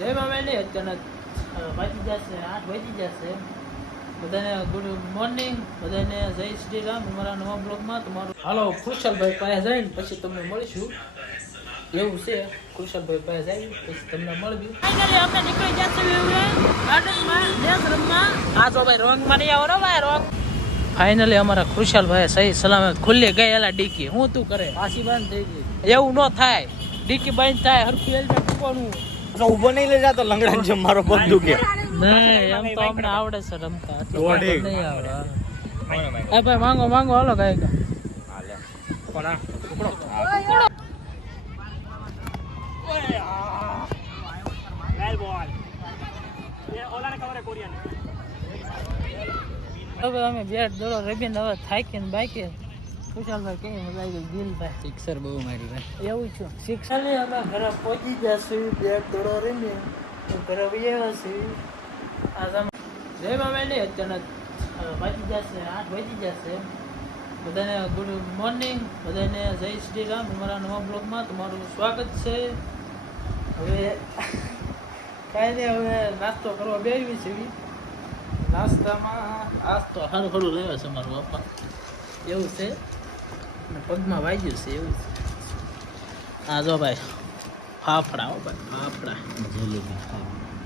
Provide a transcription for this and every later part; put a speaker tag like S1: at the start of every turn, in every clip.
S1: જય મામાની અત્યારના વાગી જશે આઠ વાંચી જશે બધાને ગુડ મોર્નિંગ બધાને જય શ્રી રામ. અમારા નવા બ્લોગમાં તમારું હાલો ખુશાલભાઈ પાસે જઈને પછી તમને મળીશું. એવું છે ખુશાલભાઈ પાસે જઈ પછી તમને મળવી અમે નીકળી જશું ગાર્ડનમાં મેચ રમવા જો ભાઈ રોંગમાં નહીં આવો ભાઈ રોંગ. ફાઇનલી અમારા ખુશાલભાઈ સહી સલામત ખુલ્લી ગઈ એલા ડીકી. હું તું કરે? પાછી બંધ થઈ ગઈ. એવું ન થાય. ડીકી બંધ થાય હરખું હેલ્મેટ મૂકવાનું.
S2: તો ઊભો નહીં લઈ જતો લંગડા છે મારો બંધુ કે.
S1: નહીં એમ તો અમને આવડે છે રમતા. આટલું નહીં આવડે એ ભાઈ માંગો માંગો હાલો કઈ. હવે અમે બેટ દડો રમીને હવે થાકીને બાકી. કઈ મજા આવી ગઈ દિલભાઈ
S2: સિક્સર બહુ મારી ભાઈ
S1: એવું છું. શિક્ષણ અમે ઘરે પહોંચી જશું બેટ દડો તો ઘરે આવ્યા છીએ આજ અમે જય મામાની અત્યારના અ, વાગી જશે આઠ વાગી જશે. બધાને ગુડ મોર્નિંગ બધાને જય શ્રી રામ. અમારા નવા બ્લોગમાં તમારું સ્વાગત છે. હવે કાંઈ નહીં હવે નાસ્તો કરવા બેસી છીએ નાસ્તામાં આજ તો સારું ખરું રહ્યો છે મારું પપ્પા એવું છે. પગમાં વાગ્યું છે એવું હા જો ભાઈ ફાફડા હો ભાઈ ફાફડા જલેબી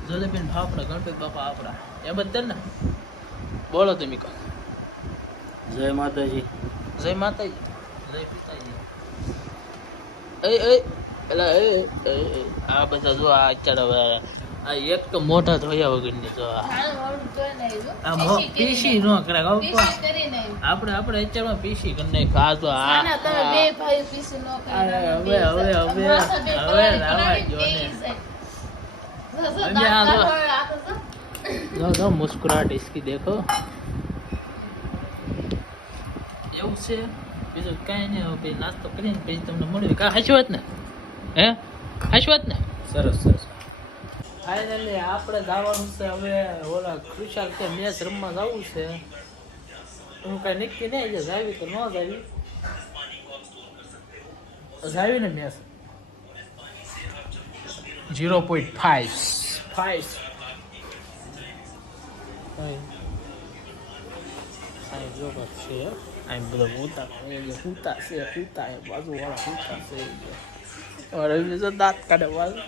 S1: જલેબી ફાફડા ગણપતિ બાપા આપડા એ બધા ને બોલો તમે કહો
S2: જય માતાજી
S1: જય માતાજી જય પિતાજી એ એ પેલા એ એ, એ, આ બધા જો આ અત્યારે હવે આ એક તો મોટા ધોયા વગરની તો આ. પીસી નો કરે આપણે આપણે અત્યારમાં પીસી કરી નાખ આ તો હવે હવે હવે હવે રાવા જો મુસ્કુરાટ ઇસકી દેખો. એવું છે? બીજું કાંઈ નહીં પછી નાસ્તો કરીને પછી તમને મળ્યું કાં હાચવત ને? હે? હાચવત ને? સરસ સરસ. ફાઇનલી આપણે જવાનું છે હવે ઓલા ખુશાલ કે મેચ રમવા જવું છે. હું કઈ નક્કી નહીં જે જાવી તો ન જાવી. જાવી ને match zero point five five જો છે. આમ બધા મોટા હુતા છે હુતા બાજુવાળા હુતા છે દાંત કાઢે બાજુ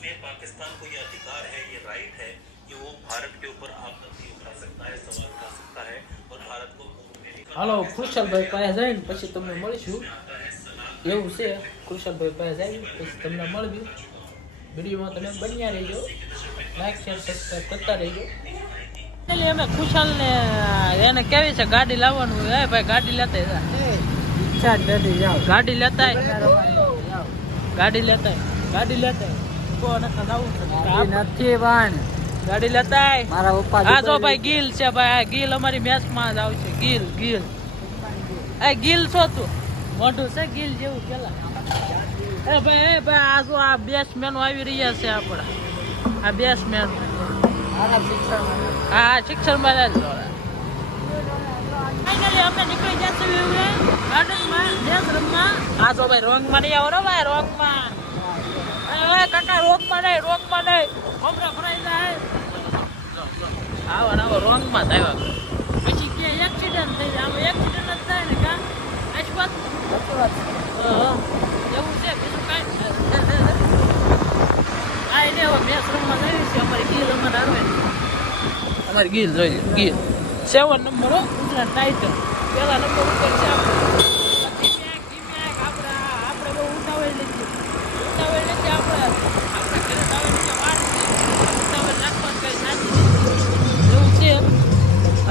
S1: काटे वाल
S3: तो उसमें पाकिस्तान को ये अधिकार है ये राइट है कि वो भारत के ऊपर आपत्ति उठा सकता है सवाल उठा सकता है और भारत को में निकाल
S1: હાલો ખુશાલભાઈ પાસે જઈને પછી તમને મળીશું એવું છે ખુશાલભાઈ પાસે જઈ પછી તમને મળવી વિડીયોમાં તમે બન્યા રહેજો લાઈક શેર સબસ્ક્રાઈબ કરતા રહેજો એટલે અમે ખુશાલને એને કેવી છે ગાડી લાવવાનું હે ભાઈ ગાડી લેતા જા ગાડી લેતા આય. ગાડી લેતા આય. ગાડી લેતા આય. અને કદાવું
S2: નથી પણ
S1: ગાડી લેતા
S2: મારા પપ્પા
S1: હા જો ભાઈ ગીલ છે ભાઈ. આ ગીલ અમારી મેચમાં જ આવશે. ગીલ ગીલ. એ ગીલ છો તું? મોઢું છે ગીલ જેવું પેલા. એ ભાઈ એ ભાઈ આ જો આ બેટ્સમેન આવી રહ્યા છે આપણા. આ બેટ્સમેન. હા શિક્ષણમાં જ ફાઇનલી અમે નીકળી જશું ગાર્ડનમાં મેચ રમવા. આ જો ભાઈ રોંગમાં નહીં આવો ભાઈ રોંગમાં. એ કાકા રોંગમાં નહીં રોંગમાં નહીં. હમણાં ભરાઈ જાય. આવા આવા રોંગમાં જ આવ્યા. પછી કે એક્સિડન્ટ થઈ જાય. આમાં એક્સિડન્ટ જ થાય ને કા? હા, એવું છે બીજું કાંઈ આ એને હવે મેચ રમવા જઈએ છે અમારી ગીલ અમારે આવે અમારી ગીલ જોઈ ગીલ. સેવન નંબર હો ગુજરાત ટાઇટલ પહેલા નંબર ઉપર છે આપણે.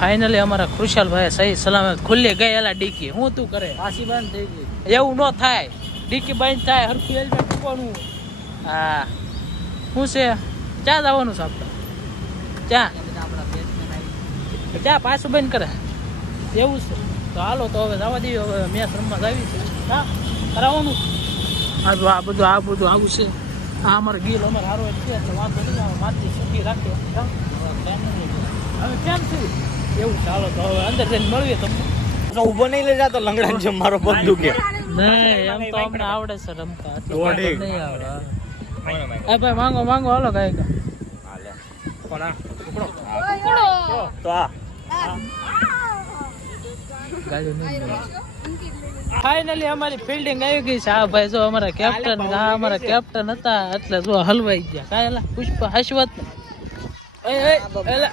S1: ફાઇનલી અમારા ખુશાલભાઈ સહી સલામત ખુલ્લી ગયેલા ડીકી હું તું કરે?
S2: પાછી બંધ થઈ ગઈ.
S1: એવું ન થાય. ડીકી બંધ થાય હરખું હેલ્મેટ મૂકવાનું. હા. શું છે? ચા જવાનું છે આપણે.
S2: ચા.
S1: ક્યાં પાછું બંધ કરે. એવું છે. તો હાલો તો હવે જવા દઈએ હવે મેચ રમવા જાવી છે. હા કરાવવાનું. આ આ બધું આ બધું આવું છે. આ અમારે ગીલ અમારે હારો છે એટલે વાંધો નહીં સુખી રાખીએ હા? હવે કેમ છે? એવું ચાલો તો હવે અંદર જઈને મળીએ તમને.
S4: ઊભો નહીં લઈ જતો લંગડા છે મારો
S1: નહીં એમ તો અમને આવડે છે રમતા. એટલે
S4: દોઢી.
S1: વાંધો નહીં આવડે એ ભાઈ માંગો માંગો હાલો કાંઈક
S4: તો આ.
S1: ફાઇનલી અમારી ફિલ્ડિંગ આવી ગઈ છે. આ ભાઈ જો અમારા કેપ્ટન આ અમારા કેપ્ટન હતા એટલે જો હલવાઈ ગયા. કાયલા પુષ્પ હસવત એ એ એલા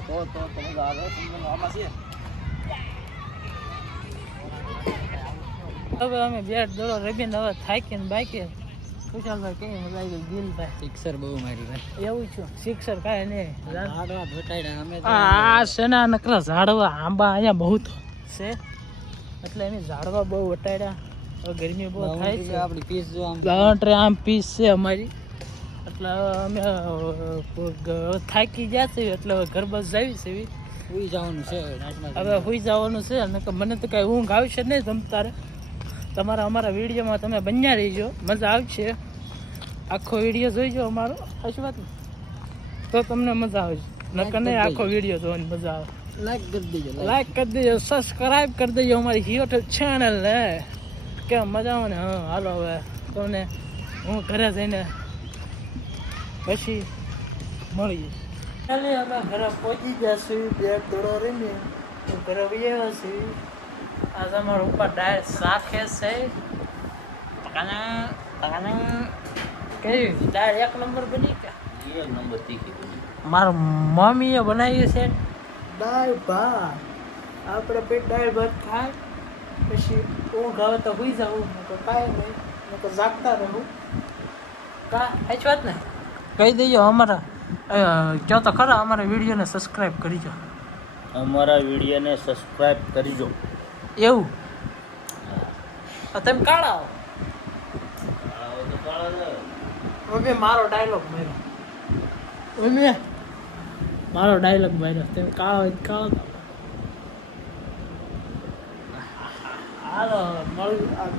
S4: એટલે તો તો તો મજા આવે સિંગલ આમાં છે.
S1: હવે અમે બેટ દોડો રમીને હવે થાકીને બાકી. કુશાલભાઈ કેમ મજા આવી ગઈ દિલભાઈ
S2: સિક્સર બહુ મારી ભાઈ
S1: એવું છું. શિક્ષર કાંઈ નહીં.
S2: ઝાડવા ભટાડ્યા અમે
S1: આ શેના નકરા ઝાડવા? આંબા અહીંયા બહુ તો છે. એટલે એની ઝાડવા બહુ વટાડ્યા. હવે ગરમી બહુ થાય છે.
S2: આપણી પીસ જો આમ
S1: આમ પીસ છે અમારી. એટલે અમે થાકી ગયા છે એટલે ઘર બસ જાવી છે.
S2: ઉઈ જવાનું છે
S1: હવે સુઈ જવાનું છે અને મને તો કાંઈ ઊંઘ આવશે નહીં જમતારે તમારા અમારા વિડીયોમાં તમે બન્યા રહીજો મજા આવશે. આખો વીડિયો જોઈજો અમારો. સાચી વાત તો તમને મજા આવશે. નકર નહીં આખો વીડિયો જોવાની મજા આવે.
S2: લાઈક કરી દેજો
S1: લાઈક કરી દેજો સબસ્ક્રાઈબ કરી દેજો અમારી યુટ્યુબ ચેનલ ને. કેમ મજા આવે ને? હા હાલો હવે. તમને હું ઘરે જઈને પછી મળીએ ચાલે અમે ઘરે પહોંચી ગયા છીએ બે દોડો રહીને ઘરે આવ્યા છીએ આજે અમારા ઉપર ડાયર સાખે છે. પકાના પકાના કેવી ડાયર એક નંબર બની કે
S4: એક નંબર તીખી બની
S1: મારા મમ્મીએ બનાવી છે. દાળ ભાત. આપણે પેટ દાળ ભાત ખાય પછી ઊંઘ આવે તો હોઈ જવું તો કાંઈ નહીં તો જાગતા રહું. કા આજ વાત ને? કહી દેજો અમારા કહો તો ખરા અમારા વિડીયોને સબસ્ક્રાઈબ કરીજો.
S4: અમારા વિડીયોને સબસ્ક્રાઇબ કરીજો.
S1: એવું? તમે કાળા આવો મમ્મી મારો ડાયલોગ માર્યો. મમ્મી મારો ડાયલોગ માર્યો. તેમ કાળા હોય કાળો હાલો મળ્યું